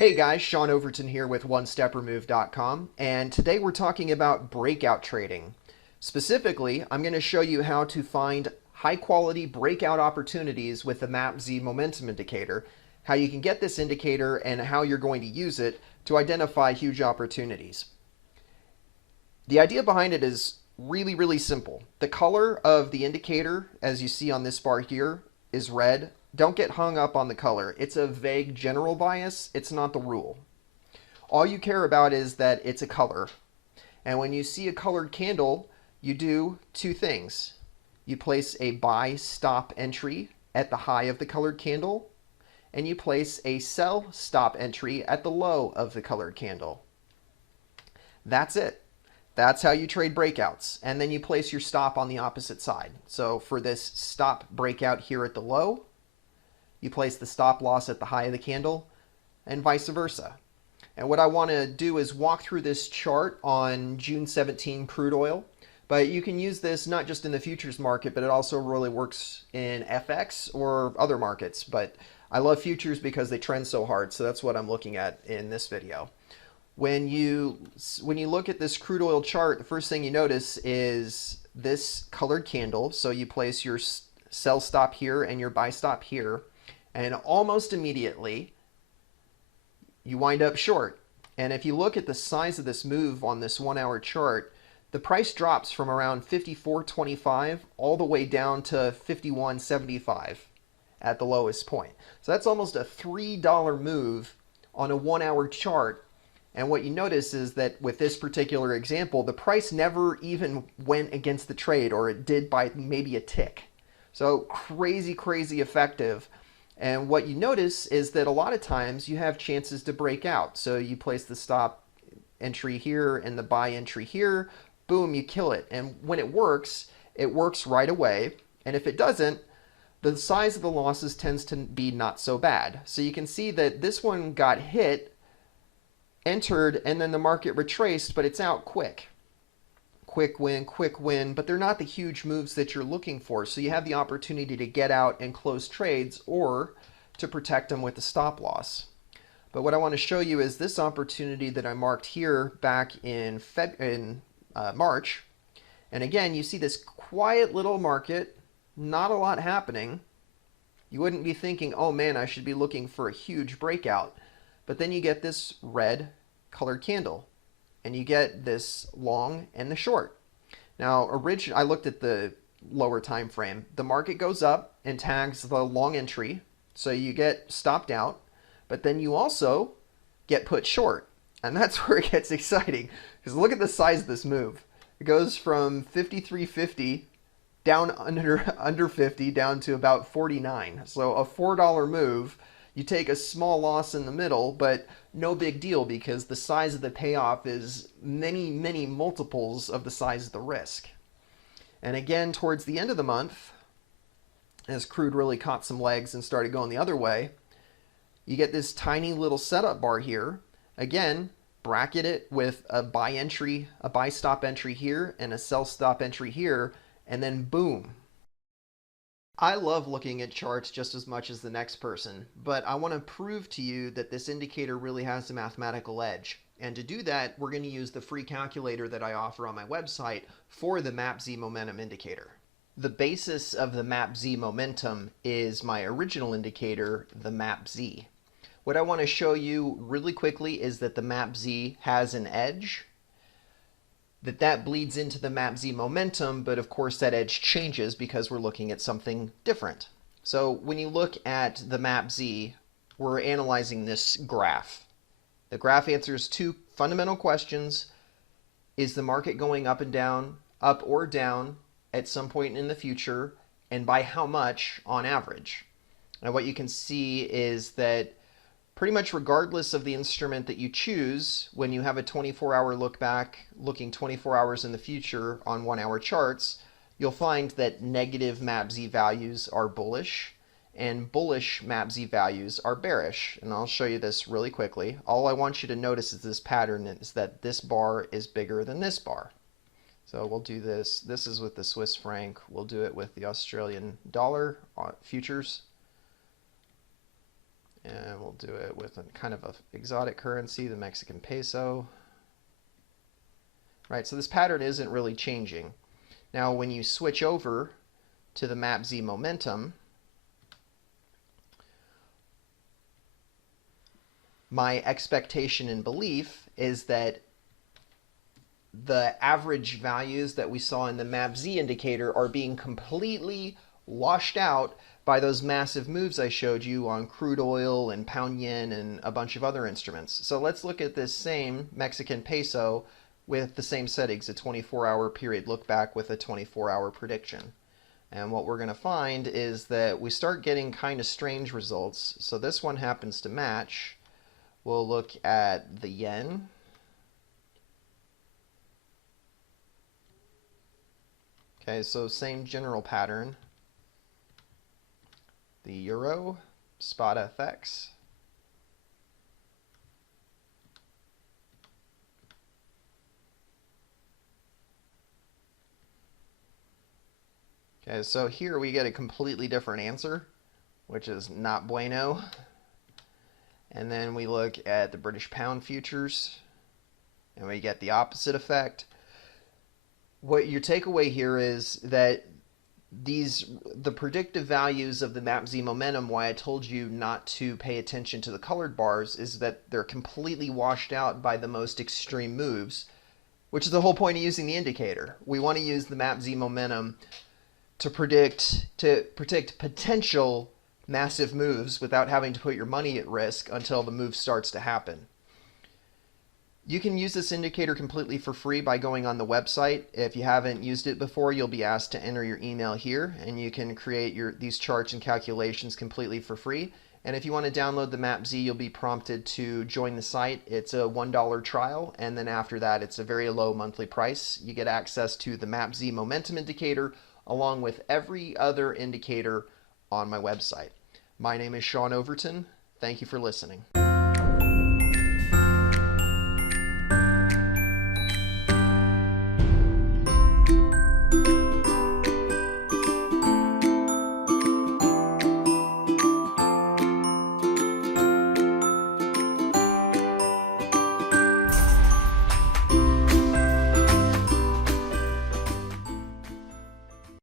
Hey guys, Sean Overton here with OneStepRemove.com, and today we're talking about breakout trading. Specifically, I'm going to show you how to find high quality breakout opportunities with the MAPP Z Momentum indicator, how you can get this indicator, and how you're going to use it to identify huge opportunities. The idea behind it is really simple. The color of the indicator, as you see on this bar here, is red. Don't get hung up on the color. It's a vague general bias. It's not the rule. All you care about is that it's a color. And when you see a colored candle, you do two things. You place a buy stop entry at the high of the colored candle, and you place a sell stop entry at the low of the colored candle. That's it. That's how you trade breakouts. And then you place your stop on the opposite side. So for this stop breakout here at the low, you place the stop loss at the high of the candle, and vice versa. And what I want to do is walk through this chart on June 17 crude oil. But you can use this not just in the futures market, but it also really works in FX or other markets. But I love futures because they trend so hard. So that's what I'm looking at in this video. When you look at this crude oil chart, the first thing you notice is this colored candle. So you place your sell stop here and your buy stop here. And almost immediately, you wind up short. And if you look at the size of this move on this 1 hour chart, the price drops from around 54.25 all the way down to 51.75 at the lowest point. So that's almost a $3 move on a 1 hour chart. And what you notice is that with this particular example, the price never even went against the trade, or it did by maybe a tick. So crazy effective. And what you notice is that a lot of times you have chances to break out. So you place the stop entry here and the buy entry here, boom, you kill it. And when it works right away. And if it doesn't, the size of the losses tends to be not so bad. So you can see that this one got hit, entered, and then the market retraced, but it's out quick. Quick win, but they're not the huge moves that you're looking for. So you have the opportunity to get out and close trades or to protect them with a stop loss. But what I want to show you is this opportunity that I marked here back in March. And again, you see this quiet little market, not a lot happening. You wouldn't be thinking, oh man, I should be looking for a huge breakout. But then you get this red colored candle. And you get this long and the short. Now, I looked at the lower time frame. The market goes up and tags the long entry, so you get stopped out, but then you also get put short. And that's where it gets exciting, because look at the size of this move. It goes from 53.50 down under 50 down to about 49. So a $4 move. You take a small loss in the middle, but no big deal because the size of the payoff is many multiples of the size of the risk. And again, towards the end of the month, as crude really caught some legs and started going the other way, you get this tiny little setup bar here. Again, bracket it with a buy entry, a buy stop entry here, and a sell stop entry here, and then boom. I love looking at charts just as much as the next person, but I want to prove to you that this indicator really has a mathematical edge. And to do that, we're going to use the free calculator that I offer on my website for the MAPP Z Momentum indicator. The basis of the MAPP Z Momentum is my original indicator, the MAPP Z. What I want to show you really quickly is that the MAPP Z has an edge, that bleeds into the MAPP Z Momentum, but of course that edge changes because we're looking at something different. So when you look at the MAPP Z, we're analyzing this graph. The graph answers two fundamental questions. Is the market going up and down, up or down at some point in the future, and by how much on average? And what you can see is that pretty much regardless of the instrument that you choose, when you have a 24-hour look back, looking 24 hours in the future on 1 hour charts, you'll find that negative MAPP Z values are bullish and bullish MAPP Z values are bearish. And I'll show you this really quickly. All I want you to notice is this pattern is that this bar is bigger than this bar. So we'll do this. This is with the Swiss franc. We'll do it with the Australian dollar futures. And we'll do it with a kind of an exotic currency, the Mexican peso. Right, so this pattern isn't really changing. Now, when you switch over to the MAPP Z Momentum, my expectation and belief is that the average values that we saw in the MAPP Z indicator are being completely washed out by those massive moves I showed you on crude oil and pound yen and a bunch of other instruments. So let's look at this same Mexican peso with the same settings, a 24-hour period look back with a 24-hour prediction. And what we're going to find is that we start getting kind of strange results. So this one happens to match. We'll look at the yen. Okay, so same general pattern. The euro, spot FX. Okay, so here we get a completely different answer, which is not bueno. And then we look at the British pound futures, and we get the opposite effect. What your takeaway here is that the predictive values of the MAPP Z Momentum, why I told you not to pay attention to the colored bars, is that they're completely washed out by the most extreme moves, which is the whole point of using the indicator. We want to use the MAPP Z Momentum to predict potential massive moves without having to put your money at risk until the move starts to happen. You can use this indicator completely for free by going on the website. If you haven't used it before, you'll be asked to enter your email here, and you can create these charts and calculations completely for free. And if you want to download the MAPP Z, you'll be prompted to join the site. It's a $1 trial, and then after that, it's a very low monthly price. You get access to the MAPP Z Momentum indicator, along with every other indicator on my website. My name is Sean Overton. Thank you for listening.